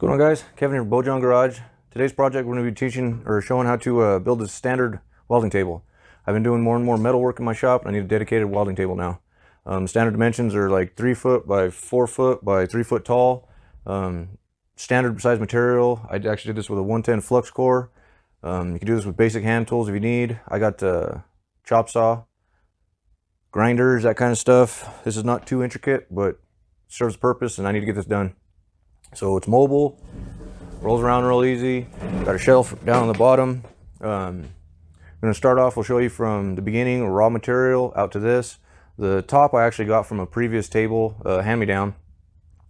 What's going on, guys? Kevin here, Bojon Garage. Today's project we're going to be teaching or showing how to build a standard welding table. I've been doing more and more metal work in my shop, and I need a dedicated welding table now. Standard dimensions are like 3 foot by 4 foot by 3 foot tall. Standard size material. I actually did this with a 110 flux core. You can do this with basic hand tools if you need. I got chop saw, grinders, that kind of stuff. This is not too intricate, but serves a purpose, and I need to get this done. So it's mobile, rolls around real easy. Got a shelf down on the bottom. I'm going to start off, we'll show you from the beginning, raw material, out to this. The top I actually got from a previous table, hand-me-down,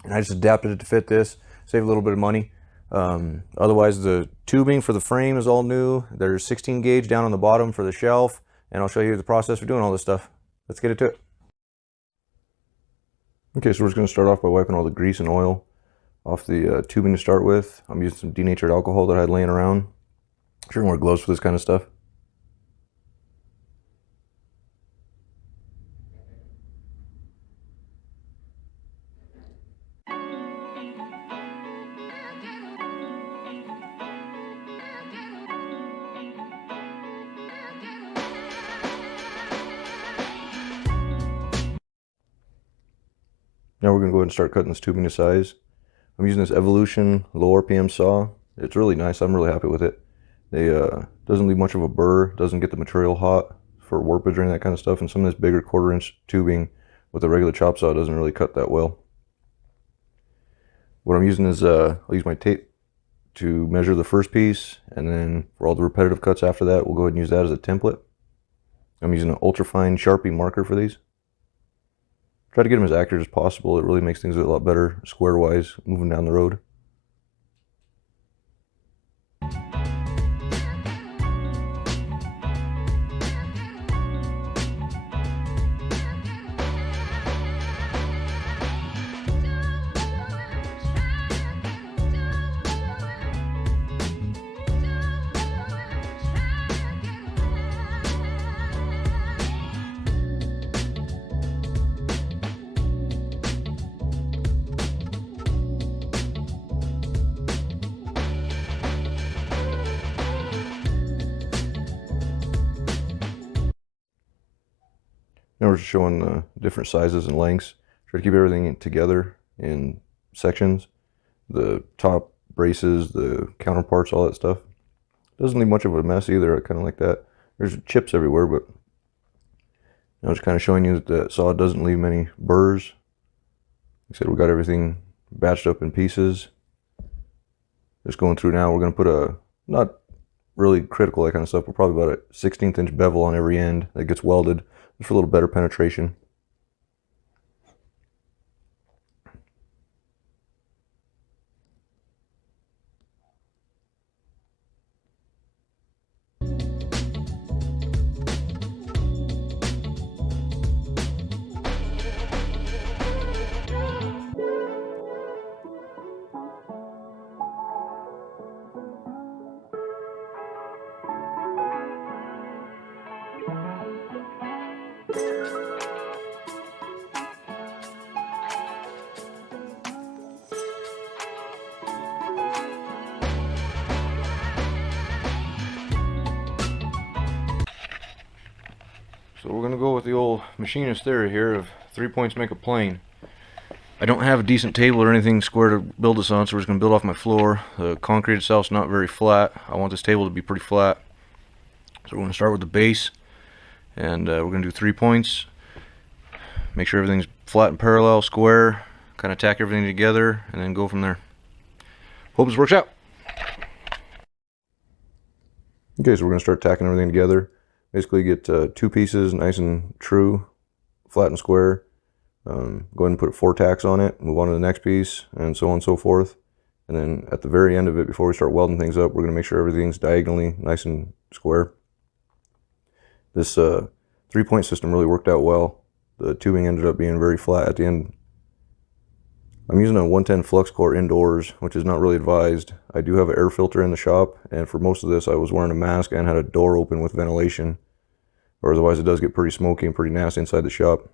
and I just adapted it to fit this, save a little bit of money. Otherwise, the tubing for the frame is all new. There's 16 gauge down on the bottom for the shelf, and I'll show you the process for doing all this stuff. Let's get into it. Okay, so we're just going to start off by wiping all the grease and oil off the tubing to start with. I'm using some denatured alcohol that I had laying around. I'm sure you wear gloves for this kind of stuff. Now we're going to go ahead and start cutting this tubing to size. I'm using this Evolution low RPM saw. It's really nice. I'm really happy with it. It doesn't leave much of a burr, doesn't get the material hot for warpage or any of that kind of stuff, and some of this bigger 1/4 inch tubing with a regular chop saw doesn't really cut that well. What I'm using is, I'll use my tape to measure the first piece, and then for all the repetitive cuts after that, we'll go ahead and use that as a template. I'm using an ultrafine Sharpie marker for these. Try to get them as accurate as possible. It really makes things a lot better square-wise moving down the road. Now we're just showing the different sizes and lengths. Try to keep everything together in sections. The top braces, the counterparts, all that stuff. Doesn't leave much of a mess either. I kind of like that. There's chips everywhere, but I was kind of showing you that the saw doesn't leave many burrs. Like I said, we got everything batched up in pieces. Just going through now, we're going to put a, not really critical, that kind of stuff, but probably about a 1/16 inch bevel on every end that gets welded, just for a little better penetration. So we're going to go with the old machinist theory here of 3 points make a plane. I don't have a decent table or anything square to build this on, so we're just going to build off my floor. The concrete itself is not very flat. I want this table to be pretty flat. So we're going to start with the base, and we're going to do 3 points. Make sure everything's flat and parallel, square, kind of tack everything together, and then go from there. Hope this works out. Okay, so we're going to start tacking everything together. Basically get 2 pieces nice and true, flat and square. Go ahead and put 4 tacks on it, move on to the next piece, and so on and so forth. And then at the very end of it, before we start welding things up, we're going to make sure everything's diagonally nice and square. This 3-point system really worked out well. The tubing ended up being very flat at the end. I'm using a 110 flux core indoors, which is not really advised. I do have an air filter in the shop, and for most of this I was wearing a mask and had a door open with ventilation, or otherwise it does get pretty smoky and pretty nasty inside the shop.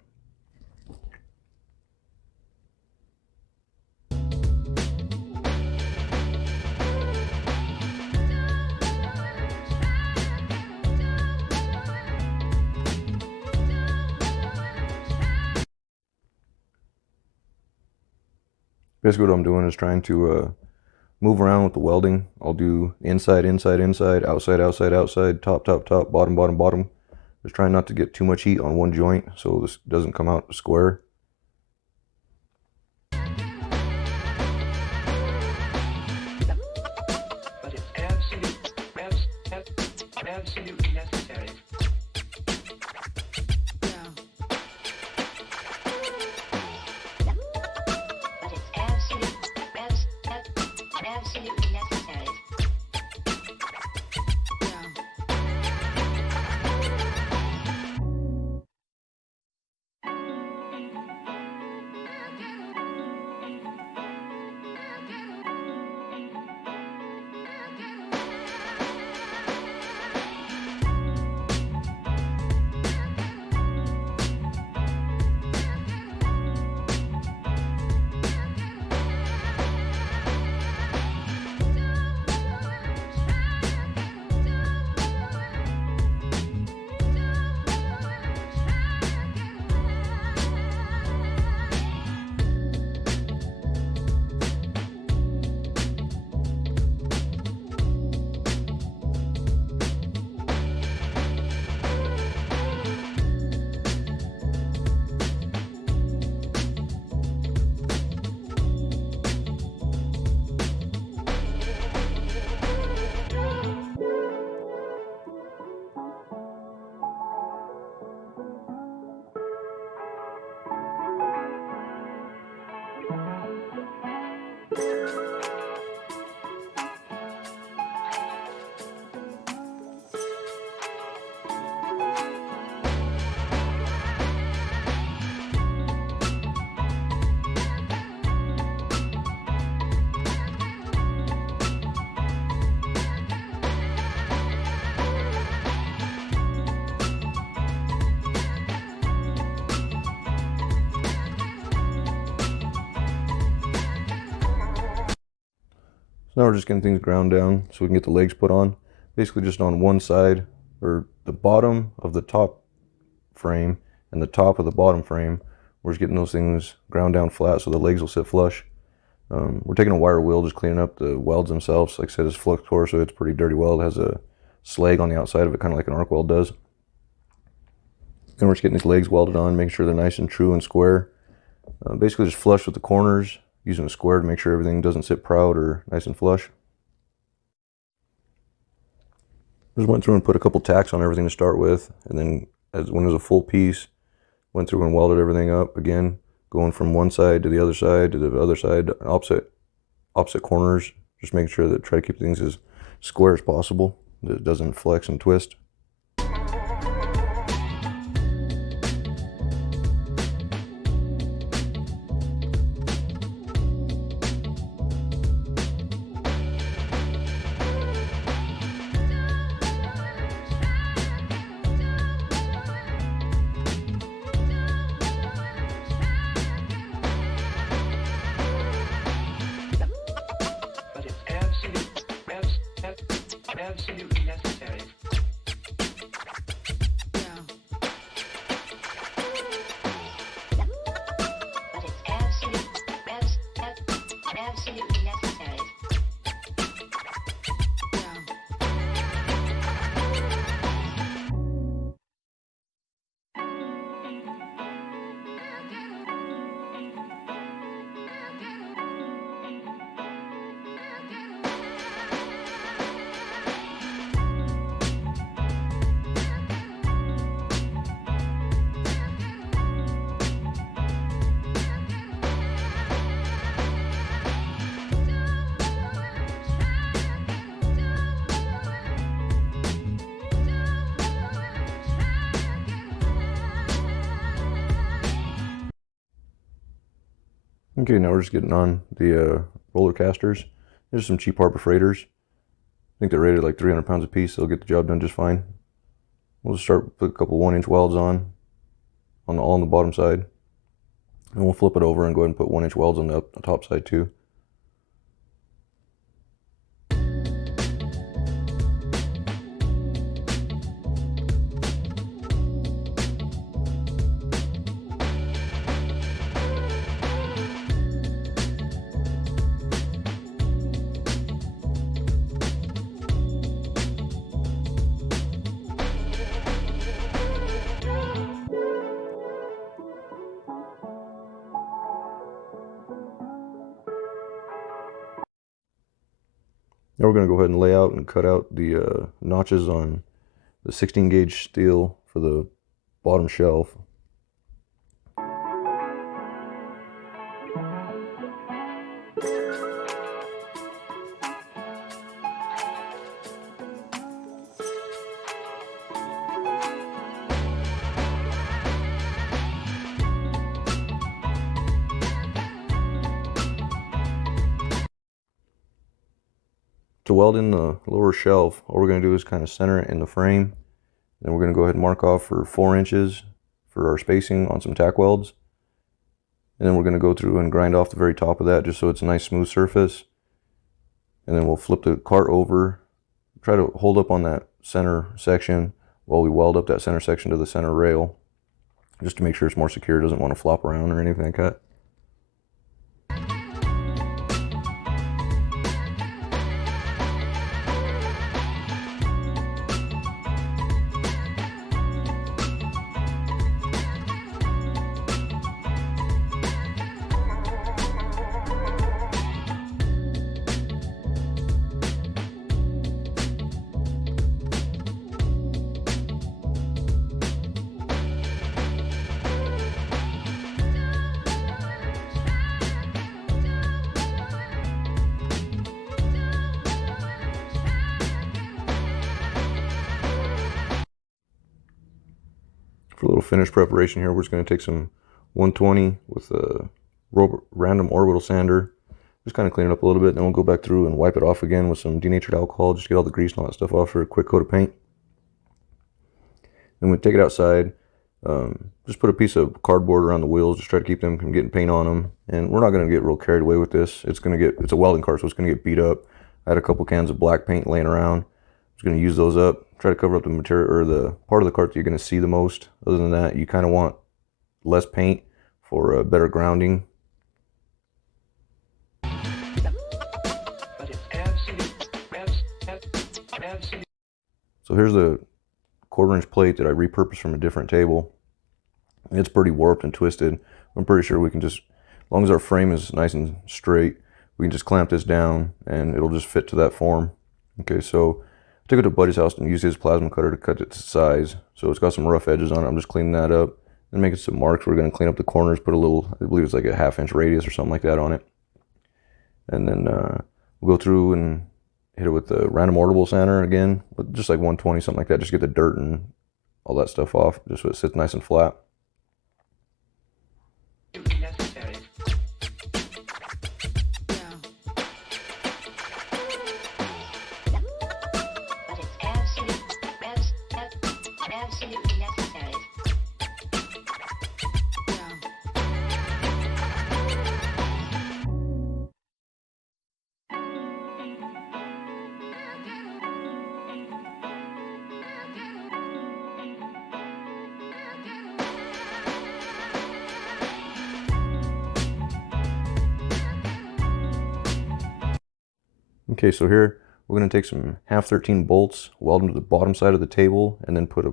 Basically what I'm doing is trying to move around with the welding. I'll do inside, inside, inside, outside, outside, outside, top, top, top, bottom, bottom, bottom. Just trying not to get too much heat on one joint so this doesn't come out square. But it's absolutely necessary. Absolutely necessary. So now we're just getting things ground down so we can get the legs put on. Basically just on one side, or the bottom of the top frame and the top of the bottom frame. We're just getting those things ground down flat so the legs will sit flush. We're taking a wire wheel, just cleaning up the welds themselves. Like I said, it's flux core, so it's a pretty dirty weld. It has a slag on the outside of it, kind of like an arc weld does. Then we're just getting these legs welded on, making sure they're nice and true and square. Basically just flush with the corners, using a square to make sure everything doesn't sit proud or nice and flush. Just went through and put a couple tacks on everything to start with, and then when it was a full piece, went through and welded everything up again, going from one side to the other side to the other side, opposite corners, just making sure that try to keep things as square as possible, that it doesn't flex and twist. Absolutely necessary. But it's absolutely necessary. Okay, now we're just getting on the roller casters. There's some cheap Harbor Freighters. I think they're rated like 300 pounds a piece, so they'll get the job done just fine. We'll just start put a couple 1-inch welds on all on the bottom side. And we'll flip it over and go ahead and put 1-inch welds on the top side too. Now we're going to go ahead and lay out and cut out the notches on the 16 gauge steel for the bottom shelf. To weld in the lower shelf, all we're going to do is kind of center it in the frame. Then we're going to go ahead and mark off for 4 inches for our spacing on some tack welds. And then we're going to go through and grind off the very top of that just so it's a nice smooth surface. And then we'll flip the cart over, try to hold up on that center section while we weld up that center section to the center rail, just to make sure it's more secure. It doesn't want to flop around or anything like that. For a little finish preparation here, we're just going to take some 120 with a random orbital sander, just kind of clean it up a little bit. Then we'll go back through and wipe it off again with some denatured alcohol, just to get all the grease and all that stuff off for a quick coat of paint. Then we take it outside, just put a piece of cardboard around the wheels, just try to keep them from getting paint on them. And we're not going to get real carried away with this. It's a welding cart, so it's going to get beat up. I had a couple cans of black paint laying around. Just going to use those up, try to cover up the material or the part of the cart that you're going to see the most. Other than that, you kind of want less paint for better grounding. So here's the 1/4 inch plate that I repurposed from a different table. It's pretty warped and twisted. I'm pretty sure we can just, as long as our frame is nice and straight, we can just clamp this down and it'll just fit to that form. Okay, so I took it to Buddy's house and used his plasma cutter to cut it to size. So it's got some rough edges on it. I'm just cleaning that up and making some marks. We're going to clean up the corners, put a little, I believe it's like a 1/2 inch radius or something like that on it. And then we'll go through and hit it with the random orbital sander again, with just like 120, something like that. Just get the dirt and all that stuff off, just so it sits nice and flat. Necessary. But it's absolutely necessary. Okay, so here we're going to take some 1/2-13 bolts, weld them to the bottom side of the table, and then put a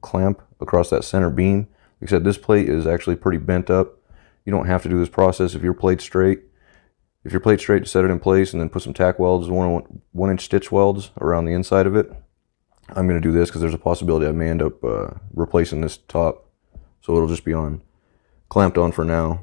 clamp across that center beam. Like I said, this plate is actually pretty bent up. You don't have to do this process if your plate's straight. If your plate's straight, set it in place and then put some tack welds, 1 inch stitch welds around the inside of it. I'm going to do this because there's a possibility I may end up replacing this top. So it'll just be on clamped on for now.